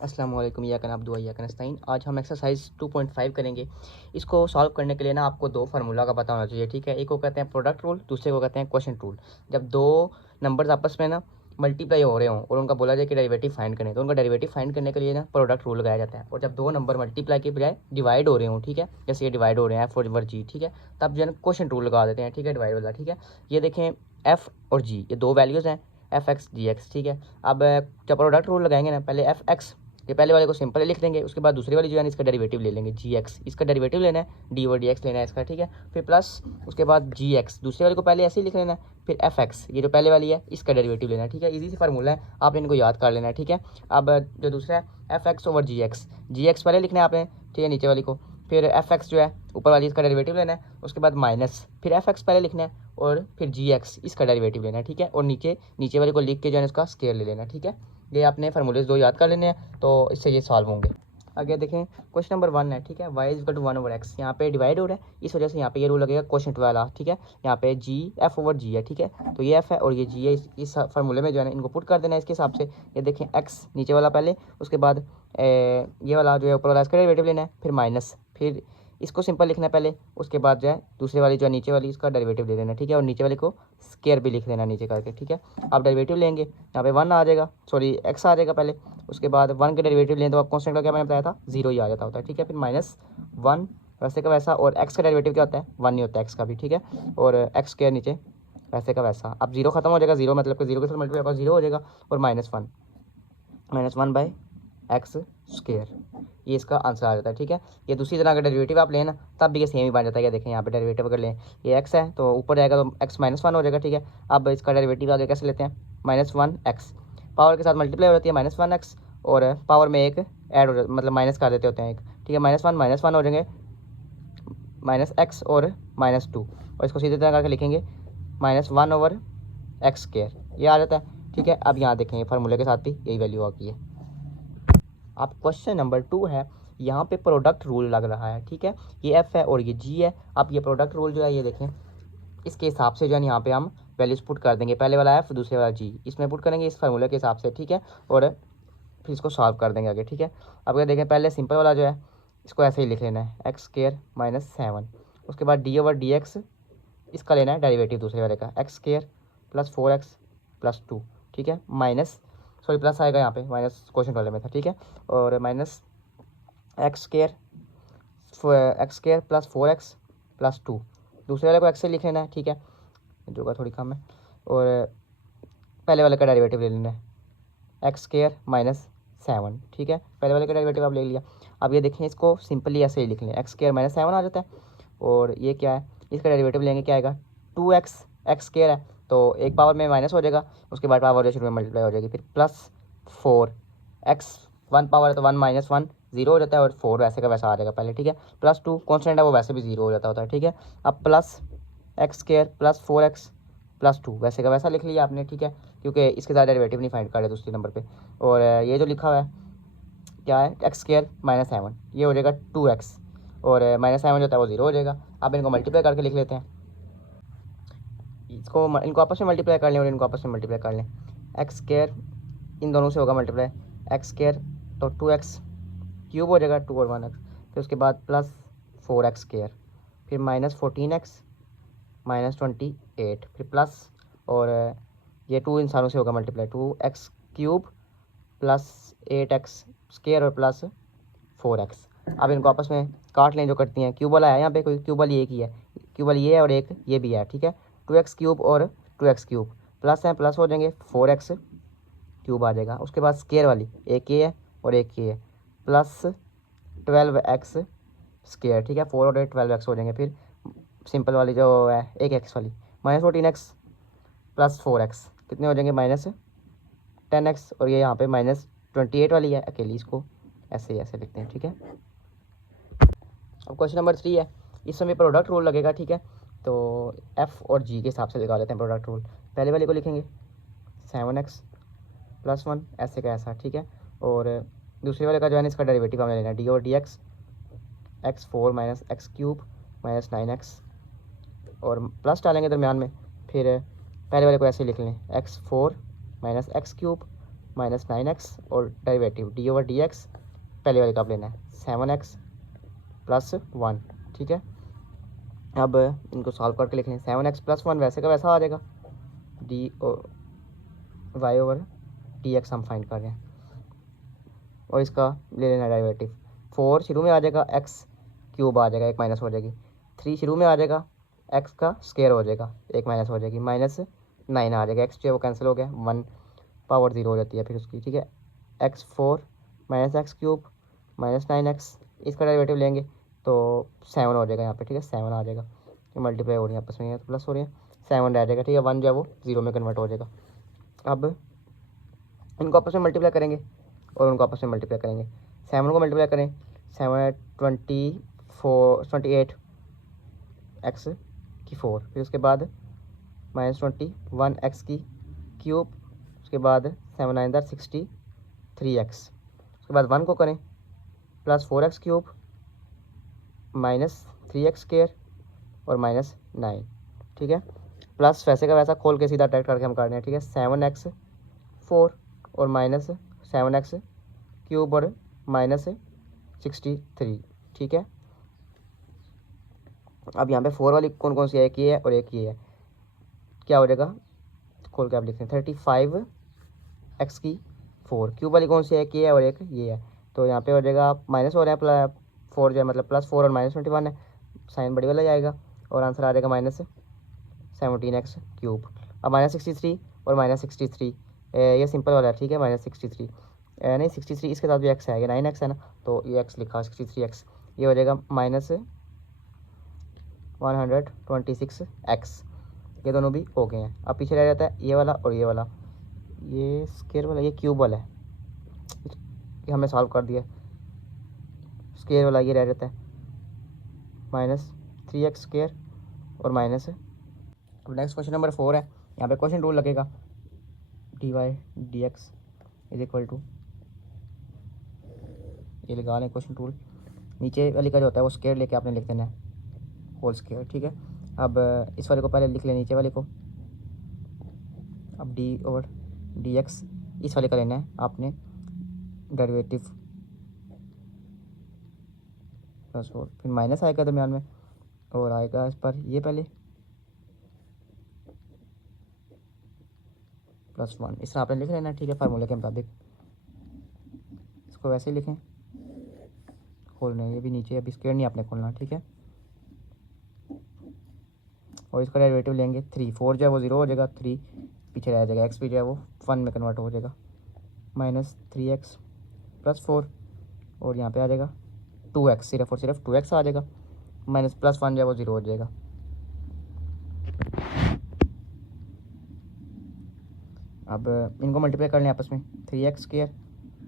अस्सलाम वालेकुम या कनाब दुआ या कनस्ताइन। आज हम एक्सरसाइज 2.5 करेंगे। इसको सॉल्व करने के लिए ना आपको दो फार्मूला का पता होना चाहिए, ठीक है। एक को कहते हैं प्रोडक्ट रूल, दूसरे को कहते हैं क्वोशंट रूल। जब दो नंबर्स आपस में ना मल्टीप्लाई हो रहे हों और उनका बोला जाए कि डेरिवेटिव फाइंड करें, तो उनका डेरिवेटिव फाइंड करने के लिए ना प्रोडक्ट रूल लगाया जाता है। और जब दो नंबर मल्टीप्लाई के बजाय डिवाइड हो रहे हों, ठीक है, जैसे ये डिवाइड हो रहे हैं एफ और जी, ठीक है, तब जो है क्वोशंट रूल लगा देते हैं, ठीक है, डिवाइड वाला, ठीक है। ये देखें एफ और जी, ये दो वैल्यूज़ हैं, एफ एक्स जी एक्स, ठीक है। अब जब प्रोडक्ट रूल लगाएंगे ना, पहले एफ एक्स, ये पहले वाले को सिंपल लिख देंगे, उसके बाद दूसरी वाली जो है इसका डेरिवेटिव ले लेंगे, जी एक्स, इसका डेरिवेटिव लेना है, डी और डी एक्स लेना है इसका, ठीक है। फिर प्लस उसके बाद जी एक्स, दूसरे वाले को पहले ऐसे ही लिख लेना है, फिर एफ एक्स, ये जो पहले वाली है इसका डेरिवेटिव लेना है, ठीक है। इजी सी फार्मूला है, आप इनको याद कर लेना है, ठीक है। अब जो दूसरा है एफ एक्स ओवर जी एक्स पहले लिखना है आपने, ठीक है, नीचे वाली को। फिर एफ एक्स जो है ऊपर वाली इसका डेरिवेटिव लेना है, उसके बाद माइनस, फिर एफ एक्स पहले लिखना है और फिर जी एक्स इसका डेरिवेटिव लेना है, ठीक है। और नीचे वाले को लिख के जो है इसका स्केयर ले लेना है, ठीक है। ये आपने फार्मूलेज दो याद कर लेने हैं, तो इससे ये सॉल्व होंगे। आगे देखें क्वेश्चन नंबर 1 है, ठीक है। y is equal to 1 over x, यहाँ पे डिवाइड हो रहा है, इस वजह से यहाँ पे ये रूल लगेगा क्वोशंट वाला, ठीक है। यहाँ पे जी एफ ओवर जी है, ठीक है, तो ये एफ है और ये जी है। इस फार्मूले में जो है ना इनको पुट कर देना है इसके हिसाब से। ये देखें एक्स नीचे वाला पहले, उसके बाद ये वाला जो है ऊपर वाला इसका डेरिवेटिव लेना है, फिर माइनस, फिर इसको सिंपल लिखना है पहले, उसके बाद जो है दूसरे वाली जो है नीचे वाली इसका डेरिवेटिव ले लेना, ठीक है। और नीचे वाले को स्केयर भी लिख देना नीचे करके, ठीक है। आप डेरिवेटिव लेंगे, यहाँ पे 1 आ जाएगा, सॉरी एक्स आ जाएगा पहले, उसके बाद 1 के डेरिवेटिव लें तो आप कॉन्स्टेंट का क्या मैंने बताया था, 0 ही आ जाता होता है, ठीक है। फिर -1 वैसे का वैसा, और एक्स का डेरिवेटिव क्या होता है, 1 नहीं होता एक्स का भी, ठीक है। और एक्स स्क्वायर नीचे वैसे का वैसा, अब 0 खत्म हो जाएगा, 0 मतलब कि 0 के साथ मल्टीप्लाई होगा 0 हो जाएगा, और -1 बाई एक्स स्क्वायर, ये इसका आंसर आ जाता है, ठीक है। ये दूसरी तरह का डेरिवेटिव आप लें ना तब भी ये सेम ही बन जाता है। ये देखें यहाँ पे डेरिवेटिव अगर लें, ये एक्स है तो ऊपर जाएगा तो एक्स -1 हो जाएगा, ठीक है। अब इसका डेरिवेटिव आगे कैसे लेते हैं, -1 एक्स, पावर के साथ मल्टीप्लाई हो जाती है -1 एक्स, और पावर में एक ऐड हो जाता, मतलब माइनस कर देते होते हैं एक, ठीक है। -1 हो जाएंगे -x और -2, और इसको सीधे तरह करके लिखेंगे -1 ओवर एक्स स्क्वायर, ये आ जाता है, ठीक है। अब यहाँ देखेंगे फार्मूले के साथ भी यही वैल्यू आ गई है। आप क्वेश्चन नंबर 2 है, यहाँ पे प्रोडक्ट रूल लग रहा है, ठीक है। ये एफ है और ये जी है। आप ये प्रोडक्ट रूल जो है ये देखें, इसके हिसाब से जो है यहाँ पे हम वैल्यूज पुट कर देंगे, पहले वाला एफ दूसरे वाला जी, इसमें पुट करेंगे इस फार्मूले के हिसाब से, ठीक है। और फिर इसको सॉल्व कर देंगे आगे, ठीक है। अब अगर देखें पहले सिंपल वाला जो है इसको ऐसे ही लिख लेना है, एक्स स्क्वायर -7, उसके बाद डी ओवर डी एक्स, इसका लेना है डेरिवेटिव दूसरे वाले का, एक्स स्क्वायर +4x+2, ठीक है। माइनस, सॉरी प्लस आएगा यहाँ पे, माइनस क्वेश्चन वाले में था, ठीक है। और माइनस एक्स स्क्वायर +4x+2, दूसरे वाले को एक्स से लिख लेना है, ठीक है, जो का थोड़ी कम है। और पहले वाले का डेरिवेटिव ले लेना है, एक्स स्क्वायर -7, ठीक है। पहले वाले का डेरिवेटिव आप ले लिया। अब ये देखें इसको सिंपली ऐसे ही लिख लें, एक्स स्क्वायर -7 आ जाता है, और ये क्या है, इसका डेरिवेटिव लेंगे, क्या आएगा 2x, एक्स स्क्वायर है तो एक पावर में माइनस हो जाएगा, उसके बाद पावर जो शुरू में मल्टीप्लाई हो जाएगी, फिर +4x, 1 पावर है तो 1 -1 0 हो जाता है, और 4 वैसे का वैसा आ जाएगा पहले, ठीक है। +2 कॉन्स्टेंट है वो वैसे भी 0 हो जाता होता है, ठीक है। अब प्लस एक्स स्क्वायर +4x+2 वैसे का वैसा लिख लिया आपने, ठीक है, क्योंकि इसके साथ डेरिवेटिव नहीं फाइंड कर रहे दूसरे नंबर पे। और ये जो लिखा हुआ है क्या है, एक्स स्क्वायर -7, ये हो जाएगा 2x, और -7 जो होता है वो 0 हो जाएगा। अब इनको मल्टीप्लाई करके लिख लेते हैं, इनको आपस में मल्टीप्लाई कर लें और इनको आपस में मल्टीप्लाई कर लें। एक्स स्क्वायर इन दोनों से होगा मल्टीप्लाई, एक्स स्क्वायर तो 2x क्यूब हो जाएगा, 2 और 1x, फिर उसके बाद +4x स्क्वायर, फिर -14x -28, फिर प्लस, और ये 2 इंसानों से होगा multiply, 2x cube +8x square और +4x। अब इनको आपस में काट लें, जो करती हैं, क्यूब वाला है यहाँ पे, कोई क्यूब वाली एक ही है, क्यूब वाली ये है और एक ये भी है, ठीक है। 2x क्यूब और 2x क्यूब प्लस है, प्लस हो जाएंगे, 4x क्यूब आ जाएगा। उसके बाद स्क्वायर वाली एक ये है और एक ये है, +12x स्क्वायर, ठीक है, 4 और 12x हो जाएंगे। फिर सिंपल वाली जो है एक एक्स वाली, -14x +4x कितने हो जाएंगे, -10x, और ये यहाँ पे -28 वाली है अकेली, इसको ऐसे ही ऐसे लिखते हैं, ठीक है। अब क्वेश्चन नंबर 3 है, इस समय प्रोडक्ट रूल लगेगा, ठीक है। तो एफ और जी के हिसाब से लगा लेते हैं प्रोडक्ट रूल। पहले वाले को लिखेंगे 7x+1 ऐसे का ऐसा, ठीक है। और दूसरे वाले का जो है इसका डेरिवेटिव हमें लेना है, डी और D x, x4 -x³ -9x, और प्लस डालेंगे दरमियान में। फिर पहले वाले को ऐसे लिख लें, x4 -x³ माइनस 9x और derivative D over d x पहले वाले का आप लेना है 7x प्लस 1, ठीक है। अब इनको सॉल्व करके लिख लें 7x प्लस 1 वैसे का वैसा आ जाएगा, d y over d x हम फाइंड कर रहे हैं और इसका ले लेना डेरिवेटिव। 4 शुरू में आ जाएगा, एक्स क्यूब आ जाएगा, एक माइनस हो जाएगी। 3 शुरू में आ जाएगा, एक्स का स्केयर हो जाएगा, एक माइनस हो जाएगी, माइनस 9 आ जाएगा, एक्स जो है वो कैंसिल हो गया, 1 पावर 0 हो जाती है फिर उसकी, ठीक है। x4 minus x cube minus 9x, इसका डेरिवेटिव लेंगे तो 7 हो जाएगा यहाँ पे, ठीक है। 7 आ जाएगा, ये मल्टीप्लाई हो रही है आपस में, तो प्लस हो रही है, 7 रह जाएगा, ठीक है। 1 जो है वो 0 में कन्वर्ट हो जाएगा। अब इनको आपस में मल्टीप्लाई करेंगे और उनको आपस में मल्टीप्लाई करेंगे। 7 को मल्टीप्लाई करें, 7 28 एक्स की 4, फिर उसके बाद माइनस 21 एक्स की क्यूब, उसके बाद 7 9 63x, उसके बाद 1 को करें plus 4x cube minus 3x square और माइनस 9, ठीक है। प्लस वैसे का वैसा खोल के सीधा डायरेक्ट करके हम कर रहे हैं, ठीक है। 7x4 और माइनस 7x क्यूब और माइनस 63, ठीक है। अब यहाँ पे 4 वाली कौन कौन सी है, एक ये है और एक ये है, क्या हो जाएगा खोल के आप लिखते हैं 35x की 4, क्यूब वाली कौन सी है, एक ये है और एक ये है, तो यहाँ पे हो जाएगा माइनस हो रहा है, प्लस 4 जो है मतलब प्लस 4 और माइनस 21 है, साइन बड़ी वाला जाएगा और आंसर आ जाएगा माइनस 17x क्यूब। अब माइनस 63 और माइनस 63 ये सिंपल वाला है, ठीक है। माइनस 63 नहीं 63 इसके साथ भी x है, ये 9x है ना, तो ये x लिखा 63x, ये हो जाएगा माइनस 126x, ये दोनों भी हो गए हैं। अब पीछे रह जाता है ये वाला और ये वाला, ये स्केयर वाला, ये क्यूब वाला है, ये हमने सॉल्व कर दिया। स्केयर वाला ये रह जाता है माइनस 3x स्केयर और माइनस। अब नेक्स्ट क्वेश्चन नंबर 4 है, यहाँ पे क्वेश्चन रूल लगेगा d y d x is equal to, ये लगा लें क्वेश्चन रूल, नीचे वाली का जो होता है वो स्केयर लेके आपने लिख देना है होल स्केयर, ठीक है। अब इस वाले को पहले लिख लें, नीचे वाले को, अब डी ओवर डी एक्स इस वाले का लेना है आपने डेरिवेटिव प्लस 4, फिर माइनस आएगा दरम्यान में और आएगा इस पर ये पहले प्लस 1, इस तरह आपने लिख लेना, ठीक है। फार्मूले के मुताबिक इसको वैसे ही लिखें, खोलना है ये भी नीचे, अभी स्केयर नहीं आपने खोलना, ठीक है। और इसका डेरिवेटिव लेंगे 3, 4 जो है वो 0 हो जाएगा, 3 पीछे रह जाएगा, एक्स भी जो है वो 1 में कन्वर्ट हो जाएगा, माइनस 3x प्लस 4 और यहाँ पे आ जाएगा 2x, सिर्फ और सिर्फ 2x आ जाएगा, माइनस प्लस 1 जो है वो 0 हो जाएगा। अब इनको मल्टीप्लाई कर लें आपस में, 3x स्क्वायर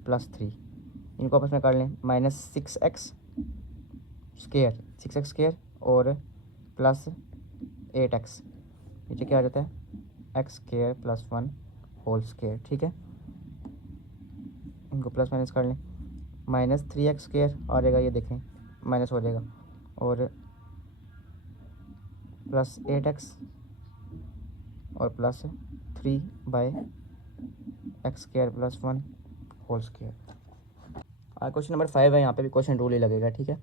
प्लस 3, इनको आपस में कर लें माइनस 6x स्क्वायर और प्लस 8x, नीचे क्या आ जाता है x square plus 1 whole square, ठीक है। इनको प्लस माइनस कर लें, माइनस 3x स्क्वायर आ जाएगा, ये देखें माइनस हो जाएगा, और प्लस 8x और plus 3/x square plus 1 whole square. Question number 5 है, यहाँ पे भी क्वेश्चन रूल ही लगेगा, ठीक है।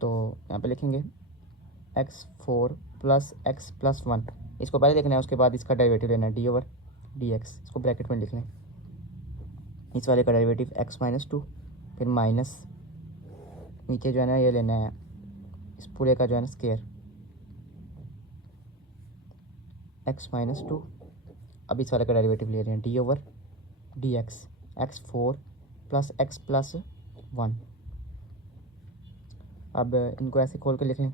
तो यहाँ पे लिखेंगे x4 प्लस x प्लस 1, इसको पहले लिखना है, उसके बाद इसका डेरिवेटिव लेना है डी ओवर डी एक्स, इसको ब्रैकेट में लिख लें, इस वाले का डेरिवेटिव x माइनस 2, फिर माइनस नीचे जो है ना ये लेना है इस पूरे का जो है ना स्क्वायर x माइनस 2, अब इस वाले का डेरिवेटिव ले रहे हैं D over d x, x4 plus x plus 1। अब इनको ऐसे खोल के लिखें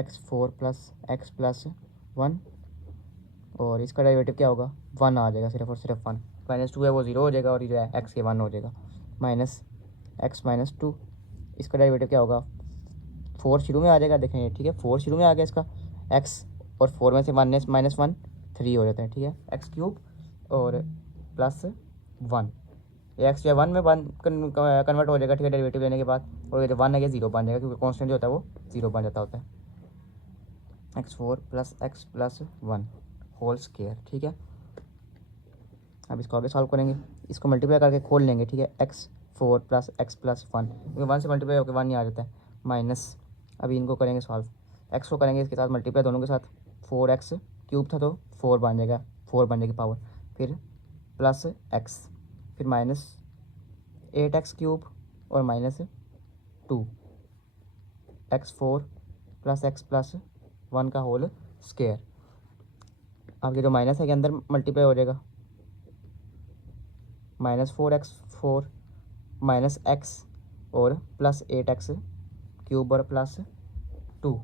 x4 प्लस x प्लस 1 और इसका डेरिवेटिव क्या होगा 1 आ जाएगा, सिर्फ और सिर्फ 1, माइनस 2 है वो 0 हो जाएगा और ये जो है x के 1 हो जाएगा, माइनस x माइनस 2, इसका डेरिवेटिव क्या होगा 4 शुरू में आ जाएगा, देखें ठीक है 4 शुरू में आ गया इसका x और 4 में से 1 माइनस 1 3 हो जाता है, ठीक है। एक्स क्यूब और प्लस 1, ये एक्स जो है 1 में 1 कन्वर्ट हो जाएगा, ठीक है, डेरिवेटिव लेने के बाद, और ये जो 1 है ये 0 बन जाएगा क्योंकि कॉन्स्टेंट जो होता है वो 0 बन जाता होता है, x4 plus x plus 1 whole square, ठीक है। अब इसको आगे सॉल्व करेंगे, इसको मल्टीप्लाई करके खोल लेंगे, ठीक है, x4 प्लस एक्स प्लस 1, क्योंकि 1 से मल्टीप्लाई होकर 1 ही आ जाता है, माइनस, अभी इनको करेंगे सॉल्व, x को करेंगे इसके साथ मल्टीप्लाई दोनों के साथ, 4x क्यूब था तो 4 बन जाएगा, 4 बन जाएगी पावर, फिर प्लस x, फिर माइनस 8x क्यूब और minus 2, x4 plus x plus 1 का होल स्क्वायर। अब ये जो माइनस है के अंदर मल्टीप्लाई हो जाएगा, -4x4 माइनस एक्स और प्लस 8x क्यूब और प्लस 2,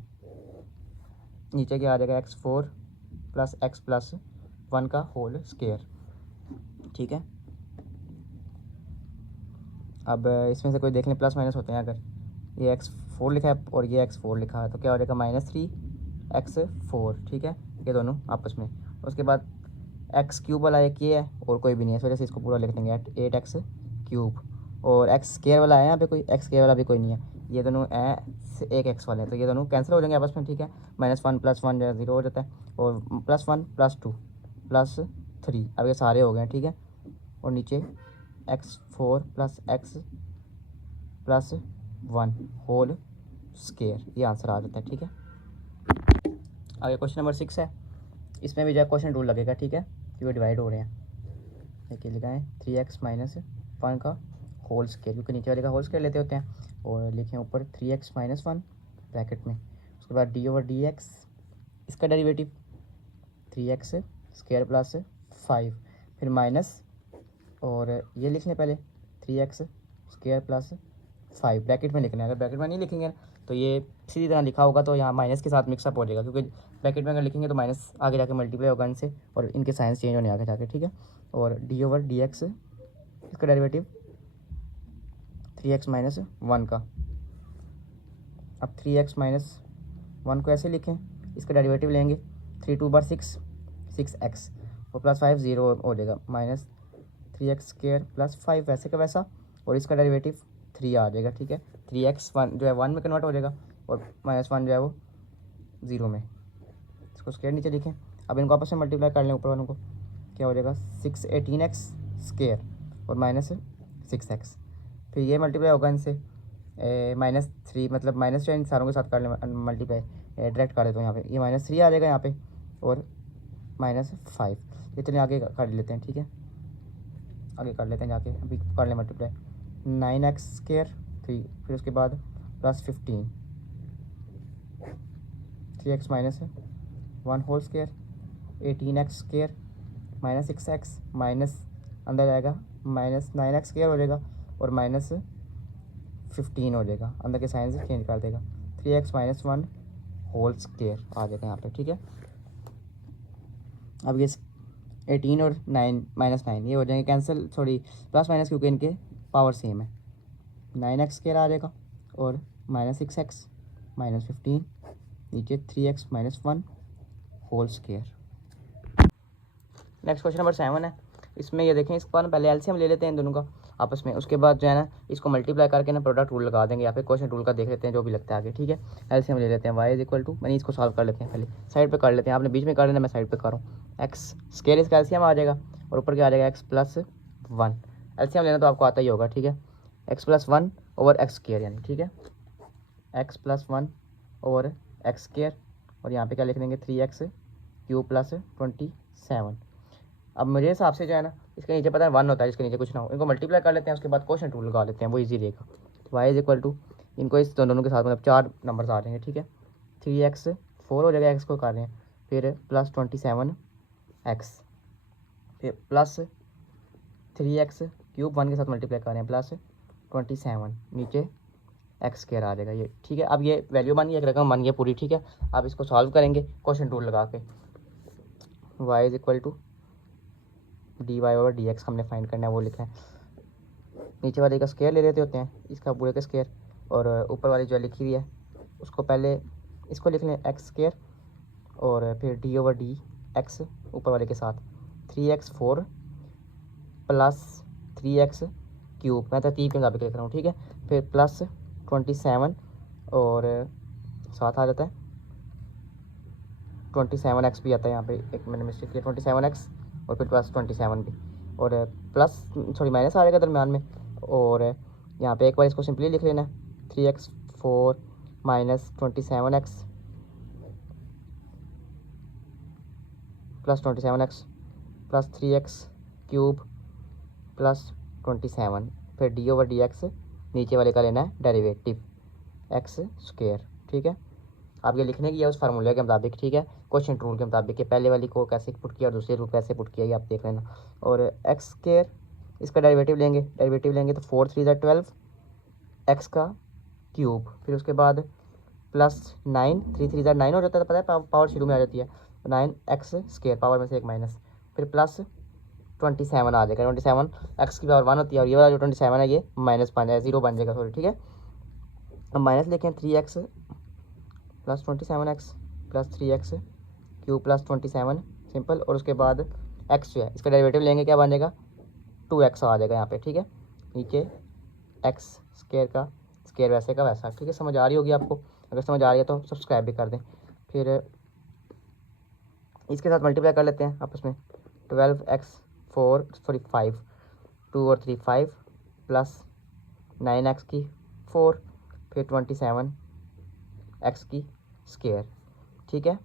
नीचे क्या आ जाएगा x4 प्लस एक्स प्लस 1 का होल स्क्वायर, ठीक है। अब इसमें से कोई देख लें प्लस माइनस होते हैं, अगर ये x4 लिखा है और ये x4 लिखा है तो क्या हो जाएगा -3x4, ठीक है, ये दोनों आपस में। उसके बाद एक्स क्यूब वाला एक ये है और कोई भी नहीं है, इस वजह से इसको पूरा लिख देंगे 8x क्यूब, और एक्स स्क्वायर वाला है यहाँ पे, कोई एक्स स्क्वायर वाला भी कोई नहीं है, ये दोनों एक एक्स वाले हैं, तो ये दोनों कैंसिल हो जाएंगे आपस में, ठीक है। -1 + 1 जो 0 हो जाता है, और +1 + 2 +3, अब ये सारे हो गए, ठीक है। और नीचे x4 plus x plus 1 whole square, ये आंसर आ जाता है, ठीक है। आगे क्वेश्चन नंबर 6 है, इसमें भी जो क्वेश्चन रूल लगेगा, ठीक है, क्योंकि डिवाइड हो रहे हैं। देखिए लिखा है 3x - 1 का होल स्क्वायर, क्योंकि नीचे वाले का होल स्क्वायर लेते होते हैं, और लिखे ऊपर 3x - 1 ब्रैकेट में, उसके बाद d/dx, इसका डेरिवेटिव 3x स्क्वायर प्लस 5, फिर माइनस, और ये लिख लें पहले 3x स्क्वायर प्लस 5 ब्रैकेट में लिखना है। अगर ब्रैकेट में नहीं लिखेंगे तो ये सीधी तरह लिखा होगा तो यहाँ माइनस के साथ मिक्सअप हो जाएगा, क्योंकि ब्रैकेट में अगर लिखेंगे तो माइनस आगे जाके मल्टीप्लाई होगा इनसे और इनके साइंस चेंज होने आगे जाके, ठीक है। और d/dx, इसका डेरिवेटिव 3x - 1 का, अब 3x - 1 को ऐसे लिखें, इसका डेरिवेटिव लेंगे 3 × 2 = 6, 6x, और +5 0 हो जाएगा, -3x स्क्वायर प्लस 5 वैसे का वैसा, और इसका डेरिवेटिव 3 आ जाएगा, ठीक है। 3x 1 जो है 1 में कन्वर्ट हो जाएगा, और -1 जो है वो 0 में, इसको स्क्वायर नीचे लिखें। अब इनको आपस में मल्टीप्लाई कर लें ऊपर वालों को, क्या हो जाएगा 18x स्क्वायर और -6x, फिर ये मल्टीप्लाई होगा इनसे -3, मतलब माइनस जो इन सारों के साथ कर लें मल्टीप्लाई, डायरेक्ट कर देता हूँ यहाँ पे, ये -3 आ जाएगा यहाँ पे, और -5, इतने आगे कर लेते हैं, ठीक है, आगे कर लेते हैं जाके, अभी कर लें मल्टीप्लाई, 9x स्क्वायर 3, फिर उसके बाद +15, 3x - 1 whole square, 18x square -6x, minus अंदर जाएगा -9x स्क्वायर हो जाएगा, और -15 हो जाएगा, अंदर के साइन से चेंज कर देगा, 3x - 1 होल स्क्वायर आ जाएगा यहाँ पे, ठीक है। अब ये 18 और 9 -9 ये हो जाएंगे कैंसिल, सॉरी प्लस माइनस, क्योंकि इनके पावर सेम है, 9x स्क्वायर आ जाएगा, और -6x -15, नीचे 3x - 1 whole square. Next question number 7 है, इसमें ये देखें, इसके बाद पहले एलसीएम ले लेते हैं दोनों का आपस में, उसके बाद जो है ना इसको मल्टीप्लाई करके ना प्रोडक्ट रूल लगा देंगे, या फिर क्वेश्चन रूल का देख लेते हैं जो भी लगता है आगे, ठीक है। एलसीएम ले लेते हैं, y = मैंने इसको सॉल्व कर लेते हैं, पहले साइड पे कर लेते हैं, आपने बीच में कर लेना, मैं साइड पे कर रहा हूँ। एक्स स्क्वायर इसका एलसीएम आ जाएगा, और ऊपर क्या आ जाएगा x + 1, एलसीएम लेना तो आपको आता ही होगा, ठीक है, x + 1 ओवर x स्क्वायर यानी, ठीक है, x + 1 ओवर x स्क्वायर, और यहाँ पे क्या लिख देंगे 3x क्यूब प्लस 27। अब मेरे हिसाब से जो है ना इसके नीचे पता है 1 होता है, इसके नीचे कुछ ना हो, इनको मल्टीप्लाई कर लेते हैं, उसके बाद क्वोशंट रूल लगा लेते हैं, वो इजी रहेगा। y = इनको इस दोनों के साथ मतलब 4 नंबर्स आ जाएंगे, ठीक है, 3x 4 हो जाएगा, x को कर रहे हैं, फिर +27x, फिर प्लस 3x क्यूब 1 के साथ मल्टीप्लाई कर रहे हैं, +27, नीचे एक्स स्क्वायर आ जाएगा ये, ठीक है। अब ये वैल्यू बन गई, एक रकम बन गई पूरी, ठीक है। अब इसको सॉल्व करेंगे क्वेश्चन रूल लगा के, y = dy/dx हमने फाइंड करना है, वो लिखा है, नीचे वाले का स्क्वायर ले लेते होते हैं, इसका पूरे का स्क्वायर, और ऊपर वाली जो लिखी हुई है उसको पहले इसको लिख लें x स्क्वायर, और फिर d/dx ऊपर वाले के साथ 3x 4 प्लस 3x क्यूब, मैं तरतीब के मुताबिक लिख रहा हूँ, ठीक है, फिर +27, और साथ आ जाता है 27x भी आता है यहाँ पे, एक मैंने मिस्टेक किया, 27x और फिर +27 भी, और प्लस सॉरी माइनस आ जाएगा दरम्यान में, और यहाँ पे एक बार इसको सिंपली लिख लेना है 3x4 minus 27x plus 27x plus 3x³ plus 27, फिर d/dx नीचे वाले का लेना है डेरिवेटिव x²। ठीक है, आप ये लिखने की है उस फार्मूले के मुताबिक। ठीक है, क्वेश्चन रूल के मुताबिक कि पहले वाली को कैसे पुट किया और दूसरे रूल कैसे पुट किया, ये आप देख लेना। और x², इसका डेरिवेटिव लेंगे तो 4 3 12 x³, फिर उसके बाद प्लस 9 3 3 9 हो जाता है, पता है पावर शुरू में आ जाती है, 9x², पावर में से एक माइनस, फिर प्लस 27 आ जाएगा। 27 x की पावर 1 होती है, और ये वाला जो 27 है ये माइनस 0 बन जाएगा, सॉरी। ठीक है, अब माइनस लिखें 3x plus 27x plus 3x³ plus 27, simple. और उसके बाद x जो है इसका डेरिवेटिव लेंगे, क्या बन जाएगा 2x आ जाएगा यहाँ पे। ठीक है, नीचे x² का स्क्वायर वैसे का वैसा। ठीक है, समझ आ रही होगी आपको, अगर समझ आ रही है तो सब्सक्राइब भी कर दें। फिर इसके साथ मल्टीप्लाई कर लेते हैं आपस में, 5 2 और 3 5 प्लस 9x4 फिर 27x²। ठीक है,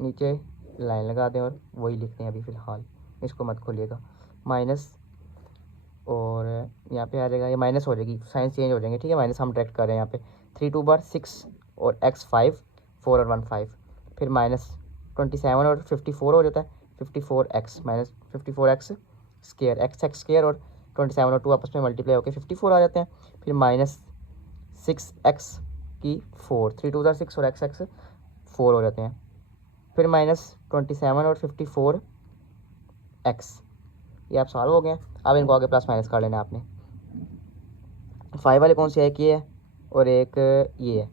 नीचे लाइन लगा दें और वही लिखते हैं अभी फ़िलहाल, इसको मत खोलिएगा, माइनस, और यहाँ पे आ जाएगा, ये माइनस हो जाएगी, साइन चेंज हो जाएंगे। ठीक है, माइनस हम डायरेक्ट कर रहे हैं यहाँ पे, 3 2 बार 6 और x5 4 और 1 5, फिर माइनस 27 और 54 हो जाता है, 54x माइनस 54x² x² और 27 और 2 आपस में मल्टीप्लाई होकर 54 आ जाते हैं, फिर माइनस 6x4 3 2 6 और x 4 हो जाते हैं, फिर माइनस 27 और 54x, ये आप सॉल्व हो गए। अब इनको आगे प्लस माइनस कर लेना है आपने। 5 वाले कौन से है, एक ये है और एक ये है,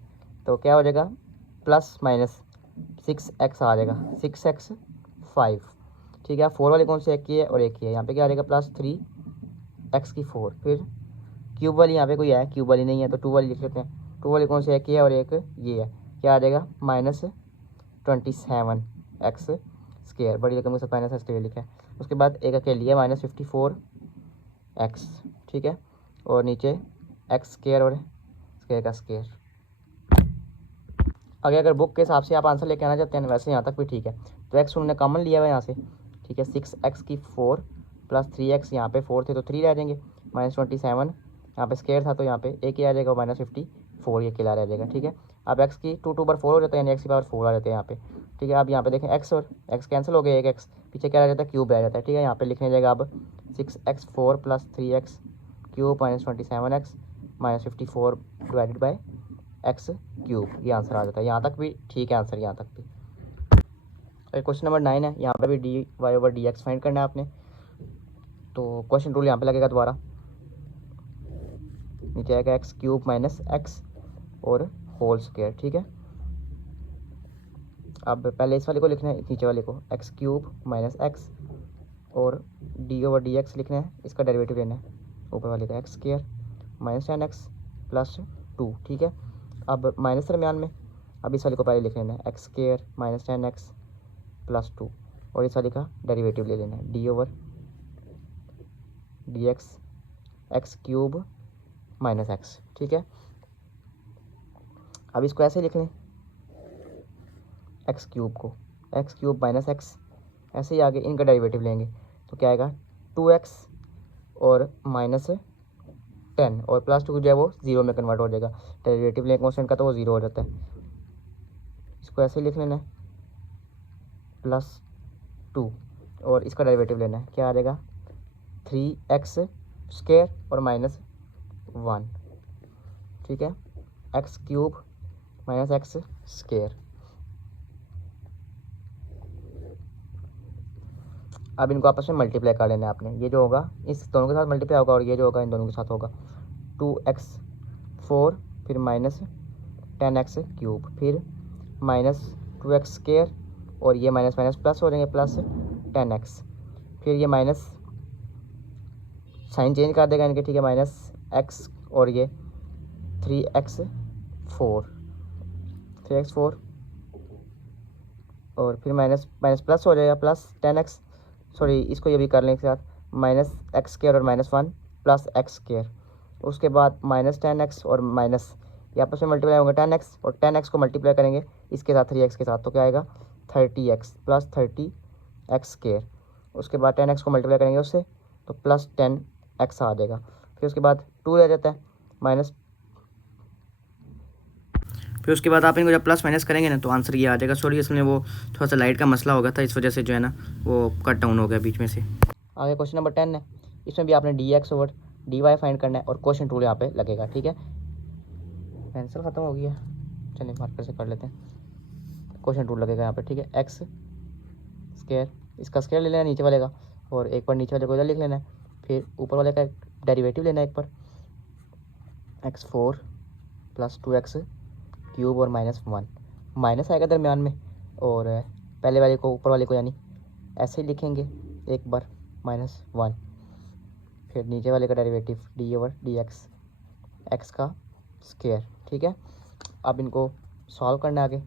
तो क्या हो जाएगा प्लस माइनस 6x आ जाएगा, 6x5। ठीक है, 4 वाले कौन से, एक ये है और एक ये है, यहाँ पे क्या आ जाएगा प्लस 3x4, फिर क्यूब वाली यहाँ पे कोई है, क्यूब वाली नहीं है तो 2 वाली लिख लेते हैं। 2 वाली कौन से, एक ये है और एक ये है, क्या आ जाएगा माइनस 27x², बड़ी रकम के साथ माइनस x लिखा है। उसके बाद एक अकेली है माइनस 54x। ठीक है, और नीचे x² और स्क्वायर का स्क्वायर। आगे अगर बुक के हिसाब से आप आंसर लेके आना चाहते हैं वैसे यहाँ तक भी ठीक है, तो x उन्होंने कॉमन लिया हुआ है यहाँ से। ठीक है, 6x4 प्लस 3x, यहाँ पे 4 थे तो 3 रह जाएंगे, माइनस 27 यहाँ पे स्क्वायर था तो यहाँ पे एक ही आ जाएगा, माइनस 54 ये अकेला रह जाएगा। ठीक है, अब x की 2 2 बार 4 हो जाता है, यानी x की पावर 4 आ जाते हैं यहाँ पे। ठीक है, अब यहाँ पे देखें x और x कैंसिल हो गए, एक x पीछे क्या रह जाता है, क्यूब रह जाता है। ठीक है, यहाँ पे लिखने जाएगा अब 6x4 plus 3x³ minus 27x minus 54 divided by x³, ये आंसर आ जाता है। यहाँ तक भी ठीक है आंसर, यहाँ तक भी। और क्वेश्चन नंबर 9 है, यहाँ पर भी dy/dx फाइंड करना है आपने, तो क्वेश्चन रूल यहाँ पे लगेगा दोबारा, नीचे आएगा x³ माइनस x और होल स्क्वायर। ठीक है, अब पहले इस वाले को लिखना है, नीचे वाले को x³ माइनस x और dy/dx लिखना है, इसका डेरिवेटिव लेना है, ऊपर वाले का x² माइनस 10x प्लस 2। ठीक है, अब माइनस दरम्यान में, अब इस वाले को पहले लिख लेना है x² माइनस 10x प्लस 2, और इस वाले का डेरिवेटिव ले लेना है d/dx x³ माइनस x। ठीक है, अब इसको ऐसे लिख लें, x³ को x³ माइनस x, ऐसे ही आगे इनका डेरिवेटिव लेंगे तो क्या आएगा 2x और माइनस 10 और प्लस 2 जो है वो 0 में कन्वर्ट हो जाएगा, डेरिवेटिव लें कॉन्स्टेंट का तो वो 0 हो जाता है। इसको ऐसे लिख लेना है प्लस 2 और इसका डेरिवेटिव लेना है, क्या आ जाएगा 3x² और माइनस 1। ठीक है, x³ माइनस x²। अब इनको आपस में मल्टीप्लाई कर लेना है आपने, ये जो होगा इस दोनों के साथ मल्टीप्लाई होगा और ये जो होगा इन दोनों के साथ होगा, 2x4 फिर माइनस 10x³ फिर माइनस 2x² और ये माइनस माइनस प्लस हो जाएंगे, प्लस 10x, फिर ये माइनस साइन चेंज कर देगा इनके। ठीक है, माइनस x और ये 3x4 और फिर माइनस माइनस प्लस हो जाएगा, प्लस 10x, सॉरी इसको ये भी कर लें एक साथ, माइनस एक्स स्क्र और -1 प्लस एक्स स्क्र। उसके बाद -10x और माइनस, ये आपस में मल्टीप्लाई होंगे 10x, और 10x को मल्टीप्लाई करेंगे इसके साथ 3x के साथ, तो क्या आएगा 30x प्लस 30x स्क्र। उसके बाद 10x को मल्टीप्लाई करेंगे उससे, तो प्लस 10x आ जाएगा। फिर उसके बाद 2 रह जाता है माइनस, फिर उसके बाद आप इनको जब प्लस माइनस करेंगे ना तो आंसर ये आ जाएगा। सॉरी इसमें वो थोड़ा सा लाइट का मसला हो गया था, इस वजह से जो है ना वो कट डाउन हो गया बीच में से। आगे क्वेश्चन नंबर 10 है, इसमें भी आपने dx ओवर dy फाइंड करना है और क्वेश्चन टूल यहाँ पे लगेगा, ठीक है। पेंसिल ख़त्म हो गई है, चलिए मार्कर से कर लेते हैं। क्वेश्चन टूल लगेगा यहाँ पे, ठीक है। एक्स स्क्वायर, इसका स्क्वायर ले लेना है नीचे वाले का, और एक बार नीचे वाले को इधर लिख लेना है, फिर ऊपर वाले का डेरिवेटिव लेना है एक बार, x4 प्लस 2x क्यूब और -1, माइनस आएगा दरमियान में, और पहले वाले को ऊपर वाले को यानी ऐसे ही लिखेंगे एक बार -1, फिर नीचे वाले का derivative D over d x, x का स्क्वायर, ठीक है। अब इनको सॉल्व करना है आगे,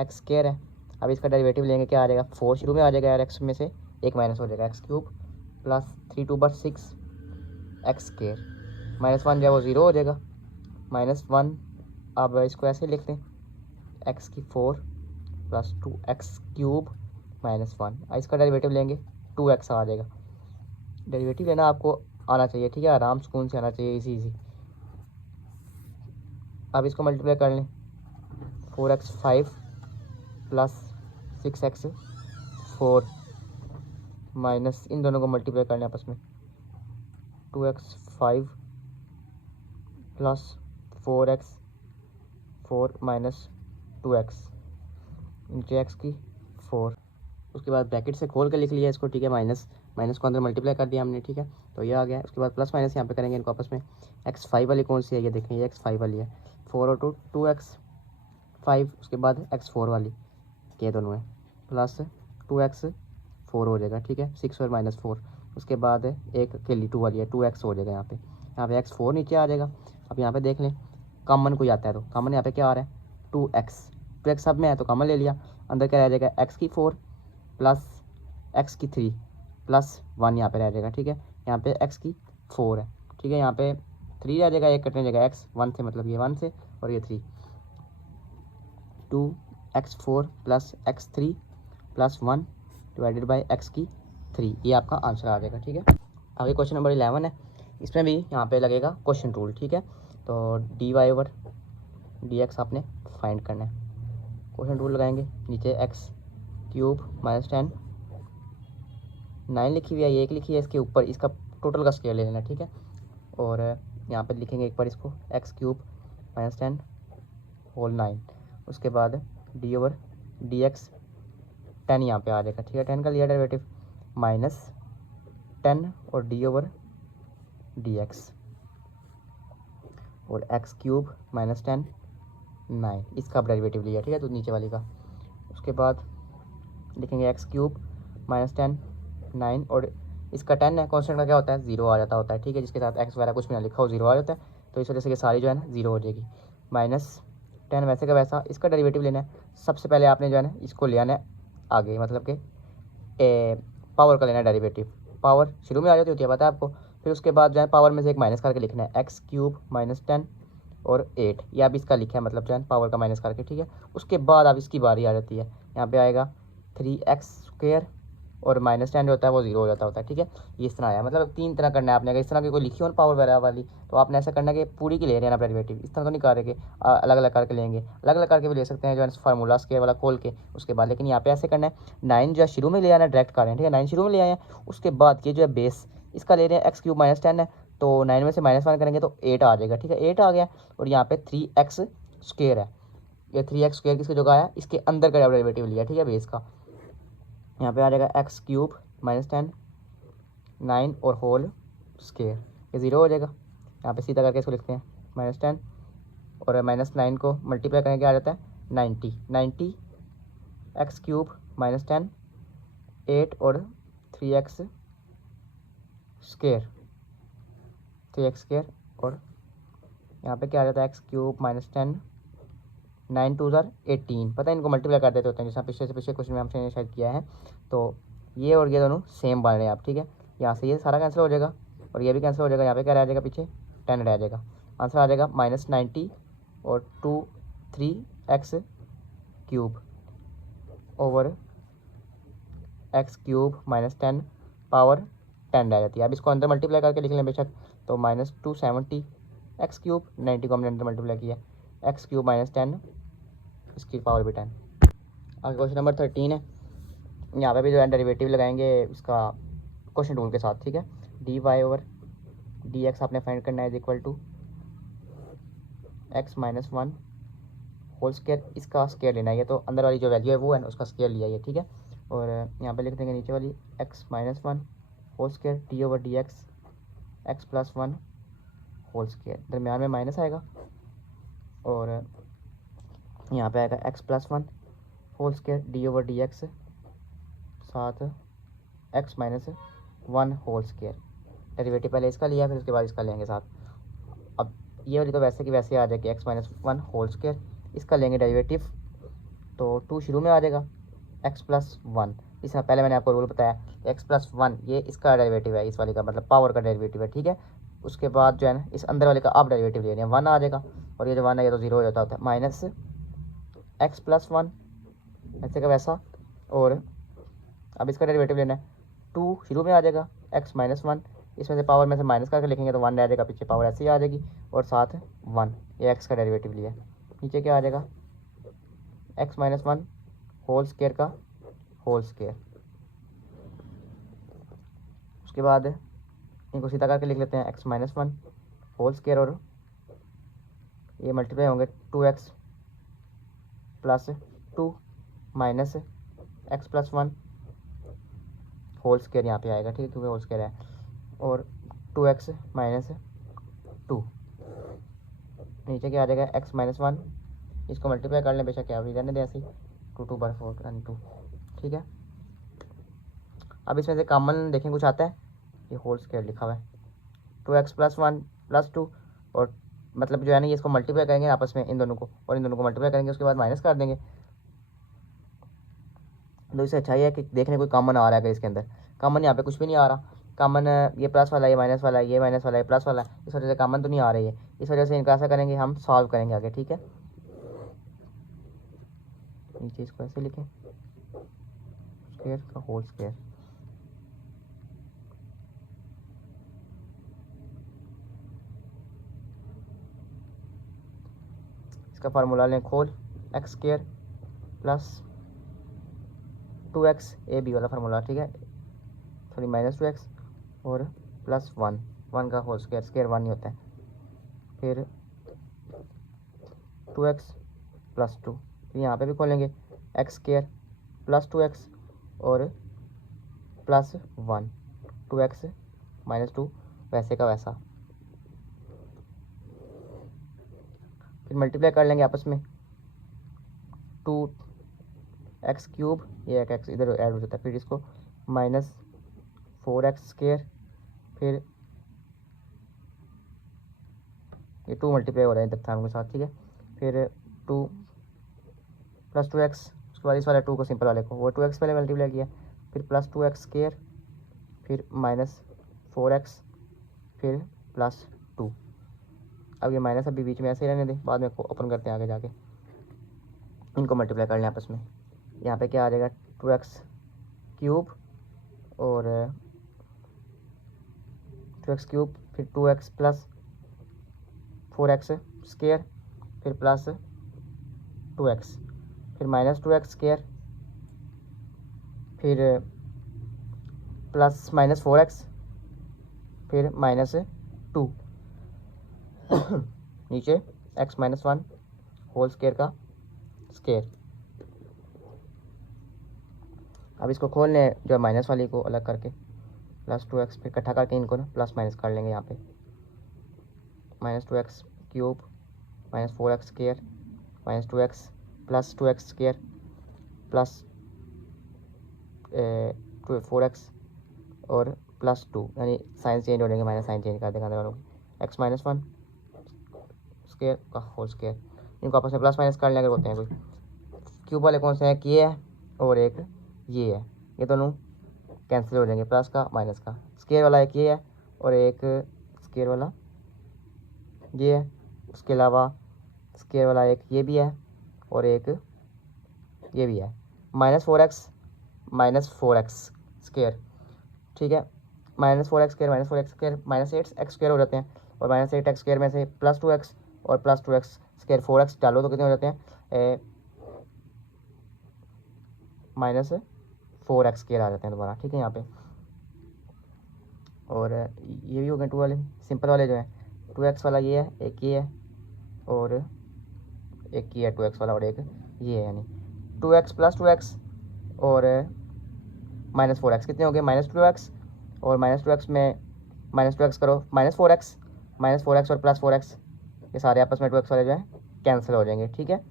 एक्स स्क्वायर है, अब इसका डेरिवेटिव लेंगे, क्या आ जाएगा 4 शुरू में आ जाएगा यार, एक्स में से एक माइनस हो जाएगा, x cube plus 3 2 × 6 x square, -1 जो है वो 0 हो जाएगा, -1। अब इसको ऐसे लिखते हैं, एक्स की 4 प्लस 2x क्यूब -1, इसका डेरिवेटिव लेंगे 2x आ जाएगा। डेरिवेटिव लेना आपको आना चाहिए, ठीक है, आराम सुकून से आना चाहिए, इजी। अब इसको मल्टीप्लाई कर लें, 4x 5 प्लस 6x 4 माइनस, इन दोनों को मल्टीप्लाई करना है आपस में, 2x 5 plus 4x 4 minus 2x, नीचे x की 4, उसके बाद ब्रैकेट से खोल के लिख लिया इसको, ठीक है। माइनस को अंदर मल्टीप्लाई कर दिया हमने, ठीक है, तो ये आ गया। उसके बाद प्लस माइनस यहाँ पे करेंगे इनको आपस में, x5 वाली कौन सी है, ये देखें, ये x5 वाली है, 4 और 2x5, उसके बाद x4 वाली, ये दोनों है, प्लस 2x4 हो जाएगा, ठीक है, 6 और -4, उसके बाद एक अकेली 2 वाली है, 2x हो जाएगा, यहाँ पे x4 नीचे आ जाएगा। अब यहाँ पे देख लें, कॉमन कोई आता है तो कॉमन यहाँ पे क्या आ रहा है 2x सब में है तो कॉमन ले लिया, अंदर क्या रह जाएगा x की 4 प्लस x की 3 प्लस 1 यहाँ पे रह जाएगा, ठीक है। यहाँ पे x की 4 है, ठीक है, यहाँ पे 3 रह जाएगा, एक कटने जाएगा x 1 से, मतलब ये 1 से और ये 3, 2x4 plus x3 plus 1 divided by x की 3, ये आपका आंसर आ जाएगा, ठीक है। आगे क्वेश्चन नंबर 11 है, इसमें भी यहाँ पे लगेगा क्वेश्चन रूल, ठीक है। तो dy ओवर dx आपने फाइंड करना है, क्वेश्चन रूल लगाएंगे, नीचे x क्यूब -10 9 लिखी हुई है, ये एक लिखी है, इसके ऊपर इसका टोटल का स्क्वायर ले लेना, ठीक है। और यहाँ पे लिखेंगे एक बार इसको, x क्यूब -10 होल 9, उसके बाद डी ओवर डी एक्स 10 यहाँ पे आ जाएगा, ठीक है, 10 का लिया डेरिवेटिव, -10 और डी ओवर डी एक्स, और x क्यूब -10 9, इसका डेरिवेटिव लिया, ठीक है, तो नीचे वाली का। उसके बाद लिखेंगे x क्यूब -10 9, और इसका 10 है, कॉन्स्टेंट का क्या होता है 0 आ जाता होता है, ठीक है, जिसके साथ x वगैरह कुछ भी ना लिखा हो 0 आ जाता है, तो इस वजह से ये सारी जो है ना 0 हो जाएगी। -10 वैसे का वैसा, इसका डेरिवेटिव लेना है, सबसे पहले आपने जो है ना इसको ले आना है आगे, मतलब कि पावर का लेना है डेरिवेटिव, पावर शुरू में आ जाती होती है पता है आपको, फिर उसके बाद जो है पावर में से एक माइनस करके लिखना है, x क्यूब -10 और 8, ये अब इसका लिखा है, मतलब जो है पावर का माइनस करके, ठीक है। उसके बाद अब इसकी बारी आ जाती है, यहाँ पे आएगा 3x स्क्वायर और -10 जो होता है वो 0 हो जाता होता है, ठीक है। ये इस तरह आया, मतलब 3 तरह करना है आपने, अगर इस तरह की कोई लिखी हो ना पावर वगैरह वाली, तो आपने ऐसा करना है कि पूरी की ले रहे हैं ना डेरिवेटिव, इस तरह तो नहीं कर रहे कि अलग अलग करके लेंगे, अलग अलग करके भी ले सकते हैं जो है फार्मूला स्क्वायर वाला खोल के उसके बाद, लेकिन यहाँ पे ऐसे करना है 9 जो है शुरू में ले आना, डायरेक्ट कर रहे हैं, ठीक है, 9 शुरू में ले आए हैं, उसके बाद ये जो है बेस इसका ले रहे हैं x क्यूब -10 है, तो 9 में से -1 करेंगे तो 8 आ जाएगा, ठीक है, 8 आ गया, और यहाँ पे 3x स्क्वायर है, ये 3x स्क्वायर किसकी जगह आया, इसके अंदर का डेरिवेटिव लिया, ठीक है, बेस का, यहाँ पे आ जाएगा x क्यूब -10 9 और होल स्क्वायर, ये 0 हो जाएगा, यहाँ पे सीधा करके इसको लिखते हैं -10 और -9 को मल्टीप्लाई करेंगे आ जाता है 90 x क्यूब -10 8 और 3x स्क्वायर और यहाँ पे क्या आ जाता है x क्यूब -10 9 2 18, पता है इनको मल्टीप्लाई कर देते होते हैं, जैसा पिछले से पिछले क्वेश्चन में हमसे शायद किया है, तो ये और ये दोनों सेम बन रहे हैं आप, ठीक है, यहाँ से ये सारा कैंसिल हो जाएगा और ये भी कैंसिल हो जाएगा। यहाँ पे क्या रह जाएगा, पीछे 10 रह जाएगा। आंसर आ जाएगा -90 और 3x³ ओवर x³ -10 पावर 10 रह जाती है। अब इसको अंदर मल्टीप्लाई करके लिख लें बेशक, तो -270 x³ 90 को हमने अंदर मल्टीप्लाई किया, x³ -10 इसकी पावर भी 10। आगे क्वेश्चन नंबर 13 है। यहाँ पे भी जो है डेरिवेटिव लगाएंगे इसका क्वेश्चन रूल के साथ, ठीक है। dy/dx आपने फाइंड करना है, is equal to x - 1 whole square, इसका स्क्वायर लेना है। ये तो अंदर वाली जो वैल्यू है वो है ना, उसका स्क्वायर लिया है, ठीक है। और यहाँ पे लिख देंगे नीचे वाली x - 1 whole square d/dx x + 1 whole square, दरम्यान में माइनस आएगा और यहाँ पे आएगा x + 1 होल स्क्वायर d/dx साथ x - 1 होल स्क्वायर। डेरिवेटिव पहले इसका लिया, फिर उसके बाद इसका लेंगे साथ। अब ये वाली तो वैसे की वैसे आ जाएगी x - 1 होल स्क्वायर, इसका लेंगे डेरिवेटिव तो 2 शुरू में आ जाएगा, x + 1। इसमें पहले मैंने आपको रूल बताया x + 1 ये इसका डेरिवेटिव है, इस वाले का मतलब पावर का डेरिवेटिव है, ठीक है। उसके बाद जो है ना इस अंदर वाले का आप डेरिवेटिव ले रहे हैं, 1 आ जाएगा और ये जो 1 है ये तो 0 हो जाता होता है, -x + 1 ऐसे का वैसा। और अब इसका डेरिवेटिव लेना है, 2 शुरू में आ जाएगा, x - 1 इसमें से पावर में से माइनस करके लिखेंगे तो 1 रह जाएगा, पीछे पावर ऐसे ही आ जाएगी और साथ 1, ये x का डेरिवेटिव लिया। नीचे क्या आ जाएगा, x - 1 होल स्क्वायर का होल स्क्वायर। उसके बाद इनको सीधा करके लिख लेते हैं, x - 1 होल स्क्वायर और ये मल्टीप्लाई होंगे 2x + 2 minus x + 1 whole square यहाँ पे आएगा, ठीक है, क्योंकि होल स्क्वायर है, और 2x - 2 नीचे क्या आ जाएगा, x - 1 इसको मल्टीप्लाई कर लें बेशक, क्या रहने दें ऐसे ही, 2 2 × 4 यानी 2, ठीक है। अब इसमें से कॉमन देखें कुछ आता है, ये होल स्क्वायर लिखा हुआ है, 2x + 1 + 2 और मतलब जो है ना ये इसको मल्टीप्लाई करेंगे आपस में इन दोनों को, और इन दोनों को मल्टीप्लाई करेंगे, उसके बाद माइनस कर देंगे। तो इससे अच्छा है कि देखने कोई कॉमन आ रहा है, इसके अंदर कॉमन यहाँ पे कुछ भी नहीं आ रहा। कॉमन ये प्लस वाला, ये माइनस वाला, ये माइनस वाला, ये प्लस वाला, इस वजह से कॉमन तो नहीं आ रही है। इस वजह से इनका ऐसा करेंगे, हम सॉल्व करेंगे आगे, ठीक है। नीचे इसको ऐसे लिखें, स्क्वायर का होल स्क्वायर, इसका फार्मूला लें खोल, x² + 2x ए बी वाला फार्मूला, ठीक है, सॉरी -2x और +1 1 का होल स्क्वायर, स्क्वायर 1 ही होता है, फिर 2x + 2, फिर यहाँ पे भी खोलेंगे x² + 2x और +1 2x - 2 वैसे का वैसा, फिर मल्टीप्लाई कर लेंगे आपस में, 2x³ ये एक x इधर ऐड हो जाता है, फिर इसको -4x², फिर ये 2 मल्टीप्लाई हो रहा है इधर के साथ, ठीक है, फिर 2 + 2x, उसके बाद इस वाले 2 को सिंपल वाले को वो 2x पहले मल्टीप्लाई किया, फिर +2x², फिर -4x, फिर +2। अब ये माइनस अभी बीच में ऐसे ही रहने दें, बाद में ओपन करते हैं आगे जाके, इनको मल्टीप्लाई कर लें आपस में। यहाँ पे क्या आ जाएगा, 2x³ और 2x³ फिर 2x + 4x², फिर +2x, फिर -2x², फिर +-4x, फिर -2 नीचे x - 1 होल स्क्वायर का स्क्वायर। अब इसको खोल लें जो माइनस वाली को अलग करके, +2x, फिर इकट्ठा करके इनको ना प्लस माइनस कर लेंगे यहाँ पे, -2x³ -4x² -2x +2x² +4x और +2, यानी साइन चेंज हो जाएंगे, माइनस साइन चेंज कर देंगे अंदर वालों को, x - 1 स्क्वायर का होल स्क्वायर, इनको आपस में प्लस माइनस कर लेंगे होते हैं कोई। क्यूब वाले कौन से हैं, ये है और एक ये है, ये दोनों कैंसिल हो जाएंगे, प्लस का माइनस का स्केयर वाला एक ये है और एक स्केयर वाला ये है। उसके अलावा स्केयर वाला एक ये भी है और एक ये भी है। -4x स्केयर, ठीक है। -4x square -4x square -8x square हो जाते हैं। और -8x स्केयर में से +2x और +2x स्केयर 4x डालो तो कितने हो जाते हैं, -4x स्केयर आ जाते हैं दोबारा, ठीक है यहाँ पे। और ये भी हो गए 2 वाले सिंपल वाले जो हैं। 2x वाला ये है, एक ये है और एक ये है 2x वाला और एक ये है, यानी 2x + 2x और -4x कितने हो गए, -2x और -2x में -2x करो -4x और +4x, ये सारे आपस में 2x वाले जो हैं कैंसिल हो जाएंगे, ठीक है।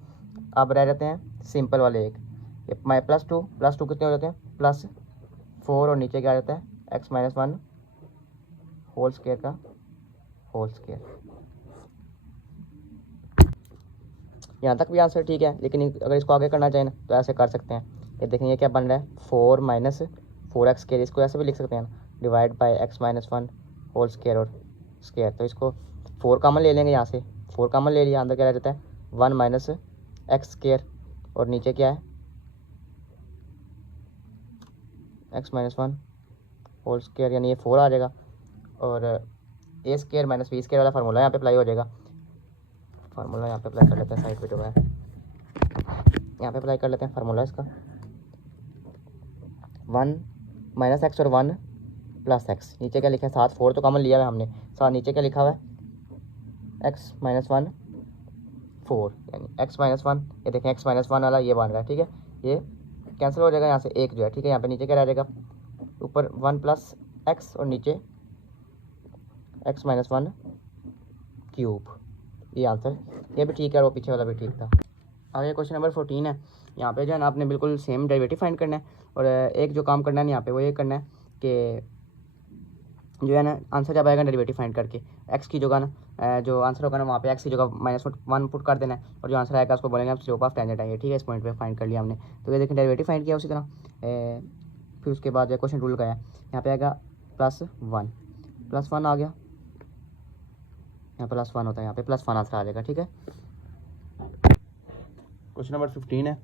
अब रह जाते हैं सिंपल वाले एक, ये +2 कितने हो जाते हैं, +4 और नीचे क्या आ जाता है, x-1 होल स्क्वायर का होल स्क्वायर। यहाँ तक भी आंसर ठीक है, लेकिन अगर इसको आगे करना चाहें ना तो ऐसे कर सकते हैं। ये देखें ये क्या बन रहा है, 4 - 4x स्क्वायर, इसको ऐसे भी लिख सकते हैं ना, divide by x-1 whole square और स्क्वायर। तो इसको 4 कॉमन ले लेंगे, यहाँ से 4 कॉमन ले लिया, अंदर क्या रह जाता है 1 - x स्क्वायर और नीचे क्या है x-1 होल स्क्वायर, यानी ये 4 आ जाएगा। और a स्क्वायर - b स्क्वायर वाला फार्मूला यहाँ पे अप्लाई हो जाएगा। फार्मूला यहाँ पे अप्लाई कर लेते हैं, साइड पे जो है यहाँ पे अप्लाई कर लेते हैं फार्मूला इसका। 1 - x और 1 + x, नीचे क्या लिखा है 7, 4 तो कॉमन लिया है हमने, साथ नीचे क्या लिखा हुआ है x-1 4, यानी x-1, ये देखें x-1 वाला ये बन रहा है, ठीक है। ये कैंसिल हो जाएगा यहाँ से एक जो है, ठीक है। यहाँ पे नीचे क्या रह जाएगा, ऊपर 1 + x और नीचे x-1 क्यूब, ये आंसर, ये भी ठीक है और वो पीछे वाला भी ठीक था। आगे क्वेश्चन नंबर 14 है। यहाँ पे जो है ना आपने बिल्कुल सेम डेरिवेटिव फाइंड करना है और एक जो काम करना है यहाँ पे वो ये करना है कि जो है ना आंसर जब आएगा डेरिवेटिव फाइंड करके x की जगह ना जो आंसर होगा ना वहाँ पे x की जगह -1 पुट कर देना है और जो आंसर आएगा उसको बोलेंगे हम स्लोप ऑफ टेंजेंट है, ठीक है। इस पॉइंट पे फाइंड कर लिया हमने, तो ये देखें डेरिवेटिव फाइंड किया उसी तरह। फिर उसके बाद क्वेश्चन रूल लगाया, यहाँ पे आएगा +1 आ गया, यहाँ +1 होता है, यहाँ पे +1 आंसर आ जाएगा, ठीक है। क्वेश्चन नंबर 15 है।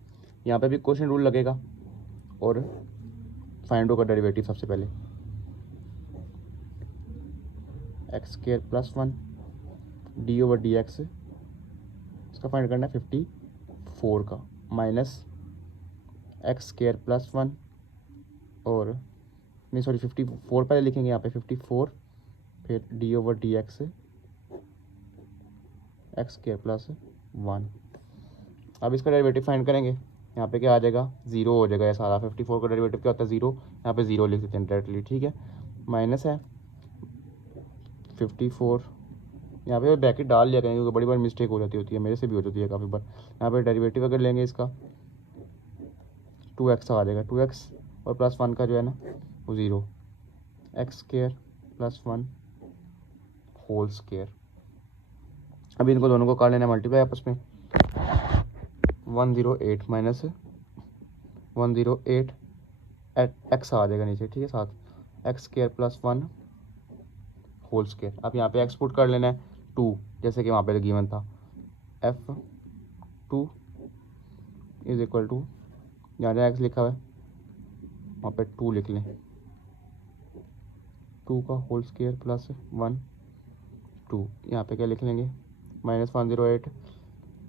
यहाँ पे भी क्वेश्चन रूल लगेगा और फाइंड होगा डेरिवेटिव। सबसे पहले x² +1 d/dx, इसका फाइंड करना है 54 का, -x² +1 और नहीं सॉरी 54 पहले लिखेंगे यहाँ पे 54, फिर d/dx x² +1। अब इसका डेरिवेटिव फाइंड करेंगे, यहाँ पे क्या आ जाएगा 0 हो जाएगा ये सारा। 54 का डेरिवेटिव क्या होता है 0, यहाँ पे 0 लिख देते हैं डायरेक्टली, ठीक है। माइनस है 54, यहाँ पे ब्रैकेट डाल लिया करेंगे क्योंकि बड़ी बार मिस्टेक हो जाती होती है, मेरे से भी हो जाती है काफ़ी बार। यहाँ पे डेरिवेटिव अगर लेंगे इसका 2x आ जाएगा, 2x और +1 का जो है ना वो 0, x² +1 होल स्क्वायर। अभी इनको दोनों को कर लेना मल्टीप्लाई आपस में, 108 -108 x आ जाएगा नीचे, ठीक है, साथ x² +1 होल स्क्वायर। अब यहाँ पे x पुट कर लेना है 2, जैसे कि वहाँ पे गिवन था f2 = जहाँ जहाँ x लिखा हुआ है वहाँ पे 2 लिख लें, 2 का होल स्क्वायर +1 2, यहाँ पे क्या लिख लेंगे -108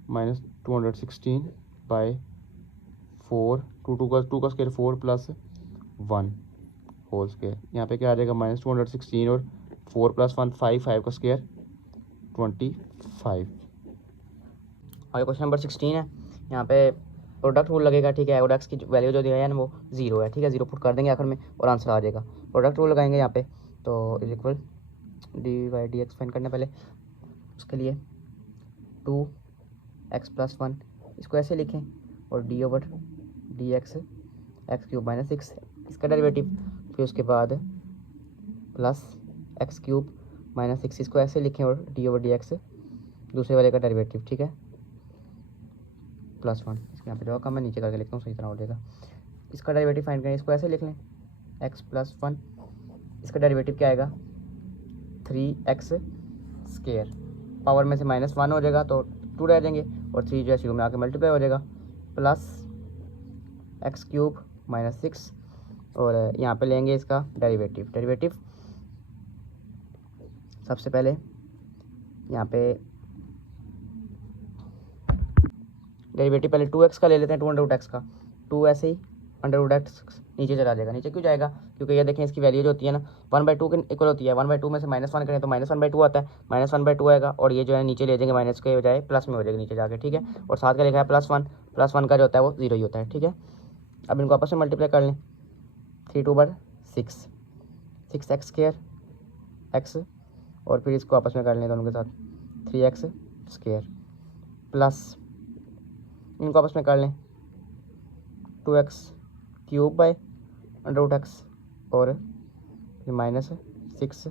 -216/4, 2 का स्क्वायर 4 + 1 होल स्क्वायर। यहाँ पे क्या आ जाएगा -216 और 4 + 1 5 का स्क्वायर 25। आगे क्वेश्चन नंबर 16 है। यहाँ पे प्रोडक्ट रूल लगेगा, ठीक है। और x की वैल्यू जो दिया है ना वो 0 है, ठीक है। 0 पुट कर देंगे आखिर में और आंसर आ जाएगा। प्रोडक्ट रूल लगाएंगे यहाँ पे, तो = d/dx फाइंड करने पहले उसके लिए 2x + 1 इसको ऐसे लिखें और d/dx x³ - 6 इसका डेरिवेटिव, फिर उसके बाद +x³ - 6 इसको ऐसे लिखें और d/dx दूसरे वाले का डेरिवेटिव, ठीक है, +1 इसके यहाँ पे जो मैं नीचे करके लिखता हूँ सही तरह हो जाएगा। इसका डेरिवेटिव फाइंड करें, इसको ऐसे लिख लें x + 1 इसका डेरिवेटिव क्या आएगा 3x², पावर में से -1 हो जाएगा तो 2 रह जाएंगे, और 3 जो है शुरू में आके मल्टीप्लाई हो जाएगा, प्लस x³ -6, और यहाँ पे लेंगे इसका डेरिवेटिव सबसे पहले यहाँ पे डेरिवेटिव पहले 2x का ले लेते हैं, 2√x का, 2 ऐसे ही √x नीचे चला जाएगा। नीचे क्यों जाएगा, क्योंकि ये देखें इसकी वैल्यू जो होती है ना 1/2 के इक्वल होती है, 1/2 में से -1 करें तो -1/2 आता है, -1/2 आएगा, और ये जो है नीचे ले जाएंगे, माइनस के बजाय प्लस में हो जाएगी नीचे जाके, ठीक है। और साथ का लिखा है +1 का जो होता है वो 0 ही होता है, ठीक है। अब इनको आपस में मल्टीप्लाई कर लें, 3×2 = 6x² x, और फिर इसको आपस में कर लें दोनों के साथ 3x² प्लस इनको आपस में कर लें 2x³ √x, और फिर -6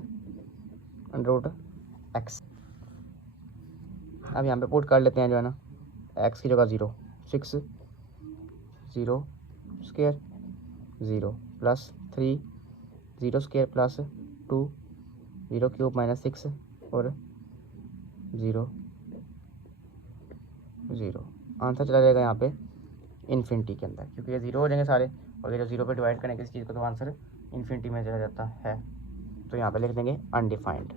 अब यहाँ पे पुट कर लेते हैं जो है ना x की जगह 0, 6 0² 0 प्लस 3 0² प्लस 2 0³ -6 और 0 0। आंसर चला जाएगा यहाँ पे इन्फिनिटी के अंदर, क्योंकि ये 0 हो जाएंगे सारे, और ये जो 0 पे डिवाइड करेंगे इस चीज़ को तो आंसर इन्फिनिटी में चला जाता है। तो यहाँ पे लिख देंगे अनडिफाइंड।